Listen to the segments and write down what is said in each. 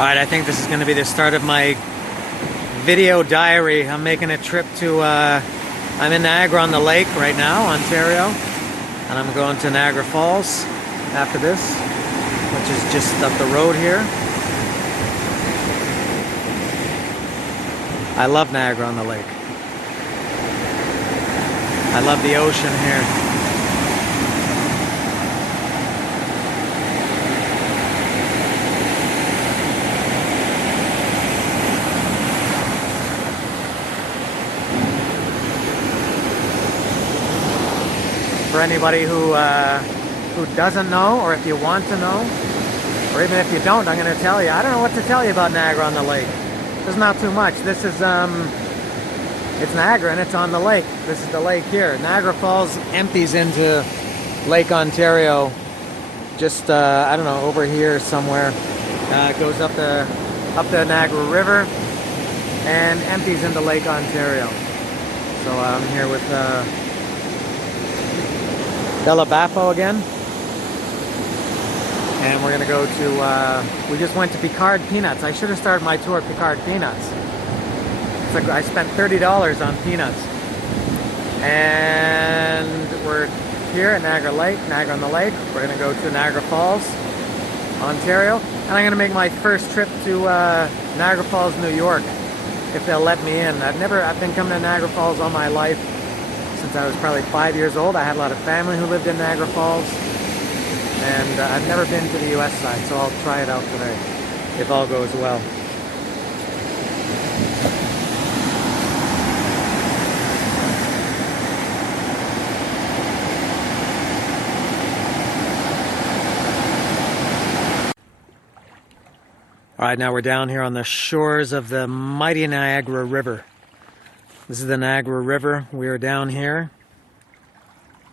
Alright, I think this is going to be the start of my video diary. I'm making a trip to, I'm in Niagara-on-the-Lake right now, Ontario. And I'm going to Niagara Falls after this, which is just up the road here. I love Niagara-on-the-Lake. I love the ocean here. For anybody who doesn't know, or if you want to know, or even if you don't, I'm going to tell you. I don't know what to tell you about Niagara-on-the-Lake. There's not too much. This is, it's Niagara and it's on the lake. This is the lake here. Niagara Falls empties into Lake Ontario, just, I don't know, over here somewhere. It goes up the Niagara River and empties into Lake Ontario. So I'm here with Bafo again, and we're gonna go to, we just went to Picard Peanuts. I should have started my tour at Picard Peanuts. It's like I spent $30 on peanuts. And we're here at Niagara-on-the-Lake. We're gonna go to Niagara Falls, Ontario, and I'm gonna make my first trip to Niagara Falls, New York, if they'll let me in. I've been coming to Niagara Falls all my life. Since I was probably 5 years old. I had a lot of family who lived in Niagara Falls, and I've never been to the US side, so I'll try it out today, if all goes well. Alright, now we're down here on the shores of the mighty Niagara River. This is the Niagara River. We are down here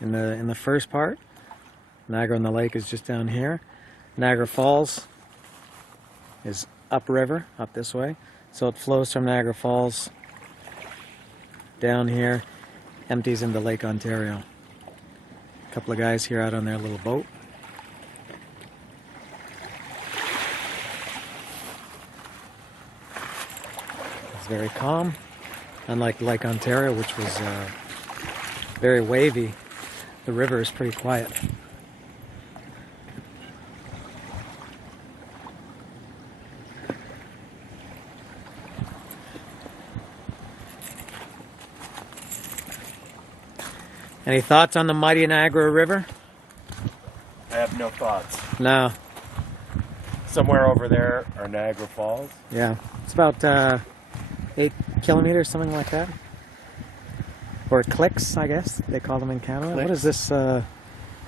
in the first part. Niagara-on-the-Lake is just down here. Niagara Falls is upriver, up this way. So it flows from Niagara Falls down here, empties into Lake Ontario. A couple of guys here out on their little boat. It's very calm. Unlike Lake Ontario, which was very wavy, the river is pretty quiet. Any thoughts on the mighty Niagara River? I have no thoughts. No. Somewhere over there are Niagara Falls. Yeah, it's about 8 kilometers, something like that. Or clicks, I guess they call them in Canada. Clicks. What is this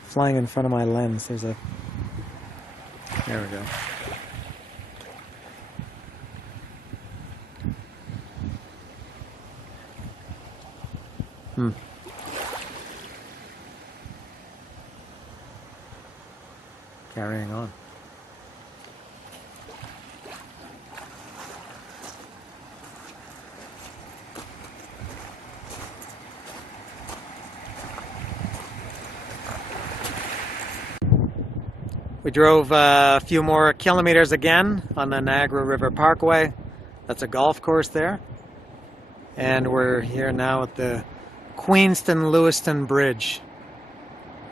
flying in front of my lens? There's a... There we go. Carrying on. We drove a few more kilometers again on the Niagara River Parkway. That's a golf course there. And we're here now at the Queenston-Lewiston Bridge.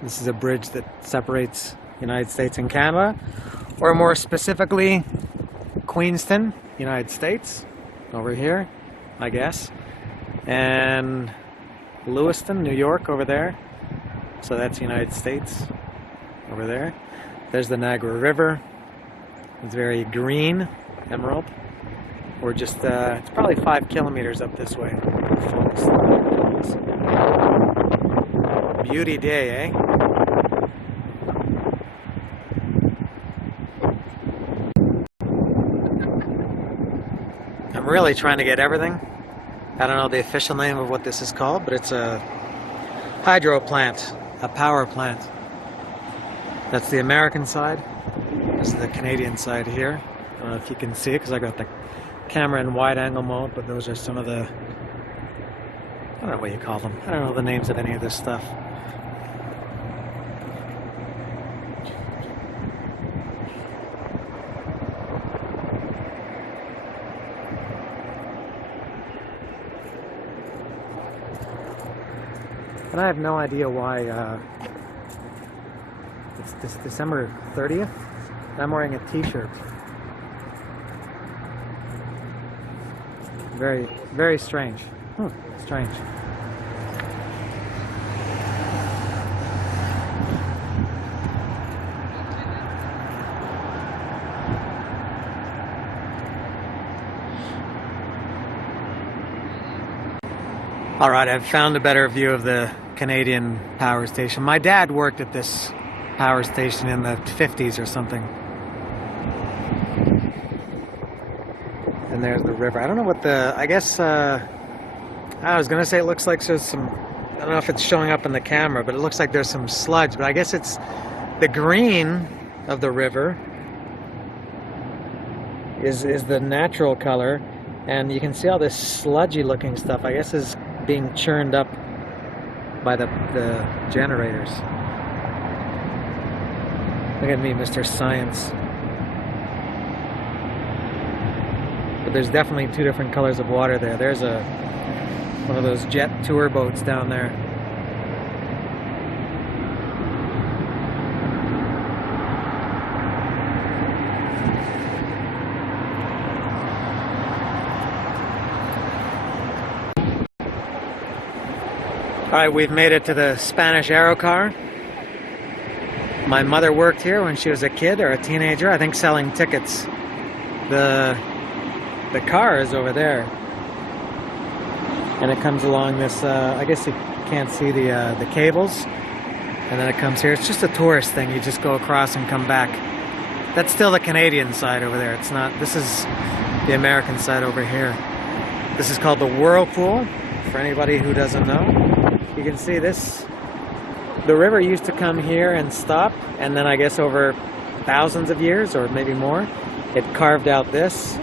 This is a bridge that separates the United States and Canada, or more specifically, Queenston, United States, over here, I guess, and Lewiston, New York, over there. So that's United States, over there. There's the Niagara River. It's very green, emerald. We're just, it's probably 5 kilometers up this way. Beauty day, eh? I'm really trying to get everything. I don't know the official name of what this is called, but it's a hydro plant, a power plant. That's the American side. This is the Canadian side here. I don't know if you can see it because I got the camera in wide angle mode, but those are some of the, I don't know what you call them. I don't know the names of any of this stuff. And I have no idea why it's this December 30th. I'm wearing a t-shirt. Very, very strange. Strange. All right, I've found a better view of the Canadian power station. My dad worked at this power station in the 50s or something. And there's the river. I don't know what the, I guess, I was going to say it looks like there's some, I don't know if it's showing up in the camera, but it looks like there's some sludge. But I guess it's the green of the river is the natural color. And you can see all this sludgy looking stuff, I guess, is being churned up by the generators. Look at me, Mr. Science. But there's definitely two different colors of water there. There's one of those jet tour boats down there. Alright, we've made it to the Spanish Aero car. My mother worked here when she was a kid or a teenager, I think selling tickets. The car is over there. And it comes along this, I guess you can't see the cables. And then it comes here. It's just a tourist thing. You just go across and come back. That's still the Canadian side over there. It's not, this is the American side over here. This is called the whirlpool, for anybody who doesn't know. You can see this, the river used to come here and stop, and then I guess over thousands of years, or maybe more, it carved out this,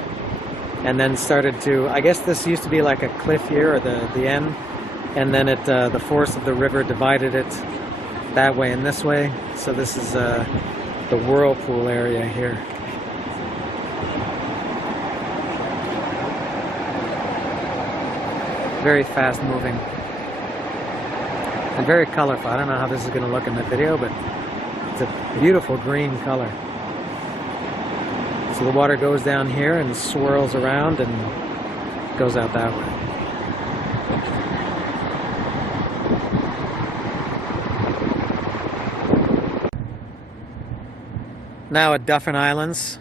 and then started to, I guess this used to be like a cliff here, or the end, and then it, the force of the river divided it that way and this way, so this is the whirlpool area here. Very fast moving. And very colorful. I don't know how this is going to look in the video, but it's a beautiful green color. So the water goes down here and swirls around and goes out that way. Now at Dufferin Islands,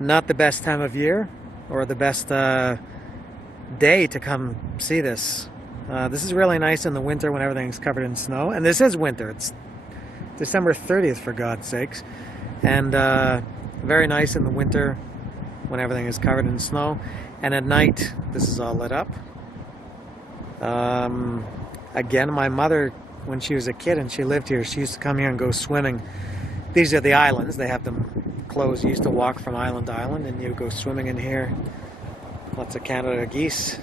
not the best time of year or the best day to come see this. This is really nice in the winter when everything's covered in snow. And this is winter. It's December 30th, for God's sakes. And very nice in the winter when everything is covered in snow. And at night, this is all lit up. Again, my mother, when she was a kid and she lived here, she used to come here and go swimming. These are the islands. They have them closed. You used to walk from island to island and you go swimming in here. Lots of Canada geese.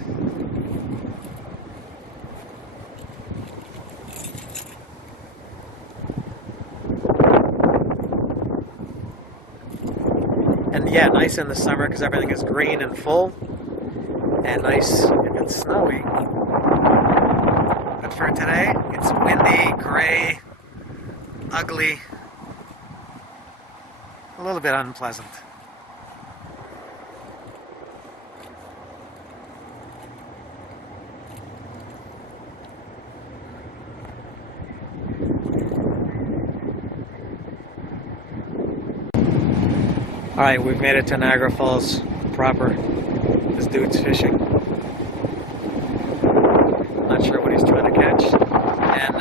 And yeah, nice in the summer because everything is green and full. And nice if it's snowy. But for today, it's windy, gray, ugly, a little bit unpleasant. Alright, we've made it to Niagara Falls proper. This dude's fishing. Not sure what he's trying to catch. And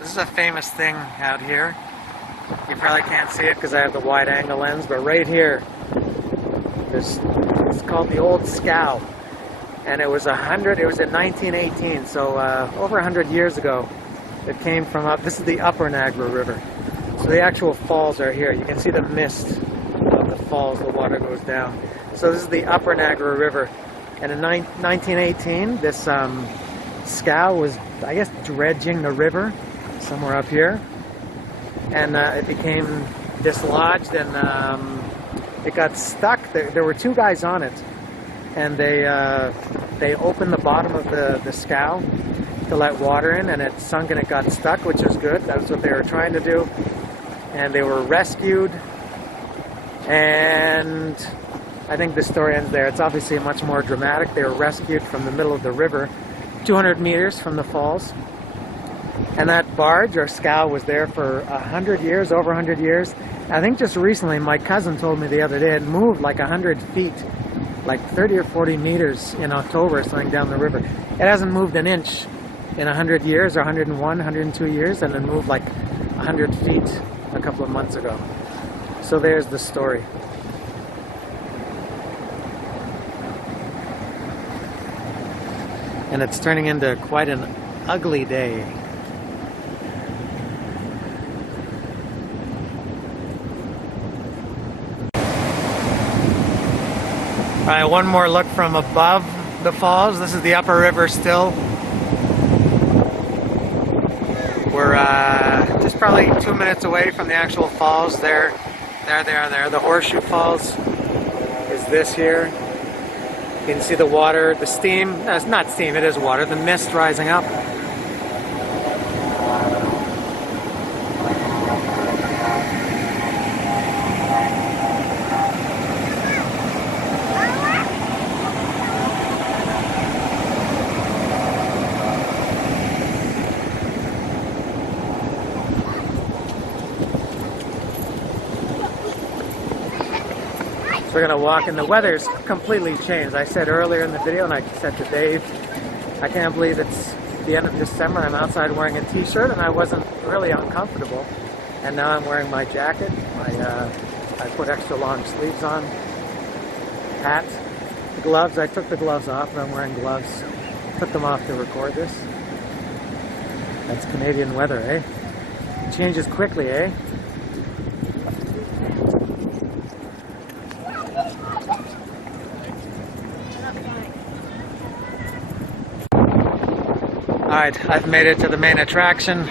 this is a famous thing out here. You probably can't see it because I have the wide angle lens, but right here, it's called the Old Scow. And it was in 1918, so over 100 years ago. It came from up, this is the upper Niagara River. So the actual falls are here. You can see the mist of the falls, the water goes down. So this is the upper Niagara River. And in 1918, this scow was, I guess, dredging the river somewhere up here. And it became dislodged and it got stuck. There were two guys on it. And they opened the bottom of the scow to let water in, and it sunk and it got stuck, which is good. That's what they were trying to do. And they were rescued, and I think the story ends there. It's obviously much more dramatic. They were rescued from the middle of the river, 200 meters from the falls. And that barge or scow was there for 100 years, over 100 years. I think just recently, my cousin told me the other day, it moved like 100 feet, like 30 or 40 meters in October or something down the river. It hasn't moved an inch in 100 years, or 101, 102 years, and it moved like 100 feet a couple of months ago. So there's the story. And it's turning into quite an ugly day. Alright, one more look from above the falls. This is the upper river still. We're just probably 2 minutes away from the actual falls. There. The Horseshoe Falls is this here. You can see the water, the steam. No, it's not steam, it is water. The mist rising up. So we're going to walk, and the weather's completely changed. I said earlier in the video, and I said to Dave, I can't believe it's the end of December. I'm outside wearing a t-shirt, and I wasn't really uncomfortable. And now I'm wearing my jacket. I put extra long sleeves on. Hat. The gloves. I took the gloves off, and I'm wearing gloves. Took them off to record this. That's Canadian weather, eh? It changes quickly, eh? Alright, I've made it to the main attraction.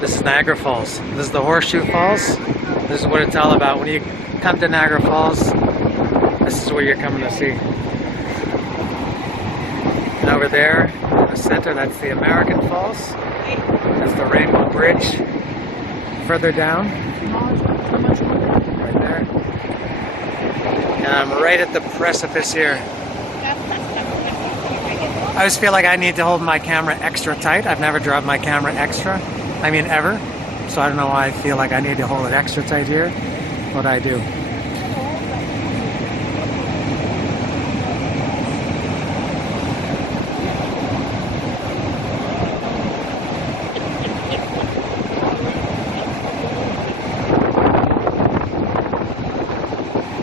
This is Niagara Falls. This is the Horseshoe Falls. This is what it's all about. When you come to Niagara Falls, this is what you're coming to see. And over there, in the center, that's the American Falls. That's the Rainbow Bridge. Further down, right there. And I'm right at the precipice here. I always feel like I need to hold my camera extra tight. I've never dropped my camera extra. I mean, ever. So I don't know why I feel like I need to hold it extra tight here. But I do.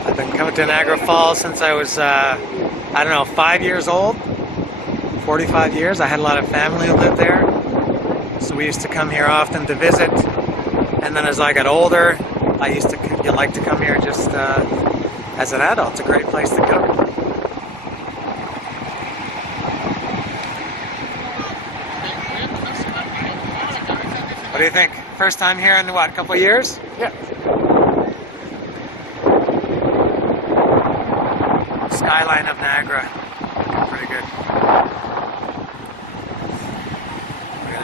I've been coming to Niagara Falls since I was, I don't know, 5 years old. 45 years. I had a lot of family who lived there, so we used to come here often to visit. And then as I got older, I used to like to come here just as an adult. It's a great place to come. What do you think? First time here in what, a couple of years? Yeah. Skyline of Niagara. Pretty good.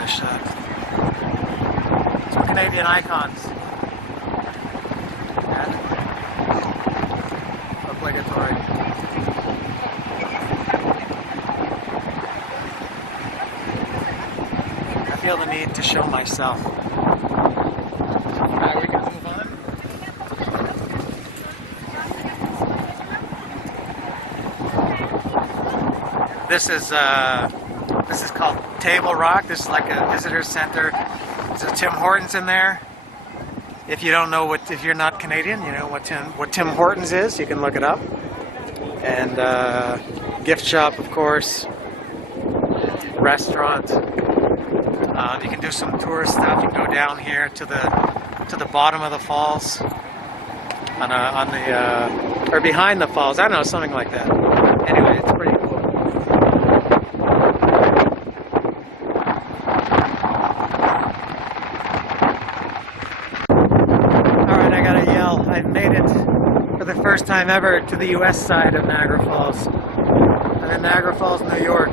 Shot. Some Canadian icons. And obligatory. I feel the need to show myself. We can move on. This is called Table Rock. This is like a visitor center. There's a Tim Hortons in there. If you don't know if you're not Canadian, you know what Tim Hortons is, you can look it up. And gift shop, of course. Restaurant. You can do some tourist stuff. You can go down here to the bottom of the falls, or behind the falls. I don't know, something like that. Anyway, it's pretty cool. I've made it for the first time ever to the US side of Niagara Falls. I'm in Niagara Falls, New York.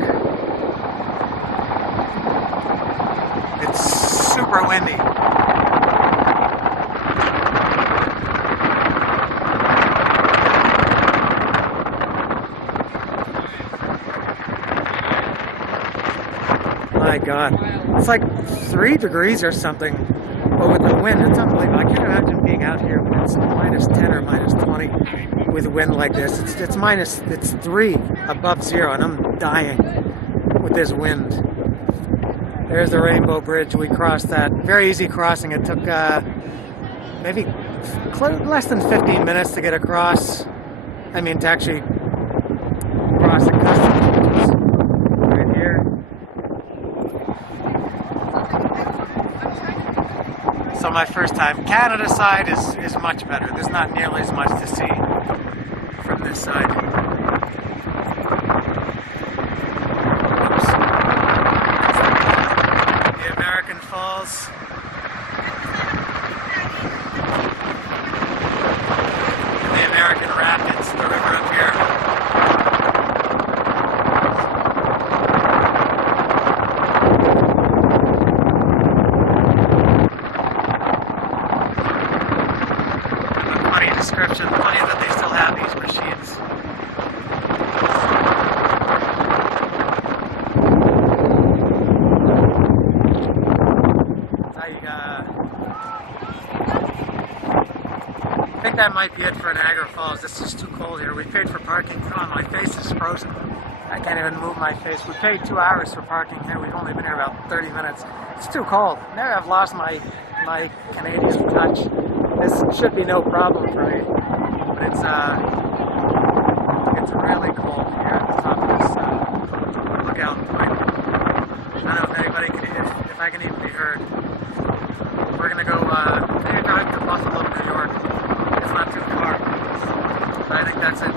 super windy. My God, it's like 3 degrees or something, but with the wind, it's unbelievable. I can't imagine being out here when it's minus 10 or minus 20 with wind like this. It's 3 above zero, and I'm dying with this wind. There's the Rainbow Bridge. We crossed that. Very easy crossing. It took maybe less than 15 minutes to get across. I mean, to actually cross the customs, which is right here. So my first time. Canada side is much better. There's not nearly as much to see from this side. Oops. The American Falls. And the American Rapids, the river up here. Description. Funny that they still have these machines. I think that might be it for Niagara Falls. This is too cold here. We paid for parking. Oh, my face is frozen. I can't even move my face. We paid 2 hours for parking here. We've only been here about 30 minutes. It's too cold. Now I've lost my Canadian touch. This should be no problem for me, but it's really cold here at the top of this lookout point. I don't know if anybody can, if I can even be heard. We're gonna go maybe drive to Buffalo, New York. It's not too far, but I think that's it.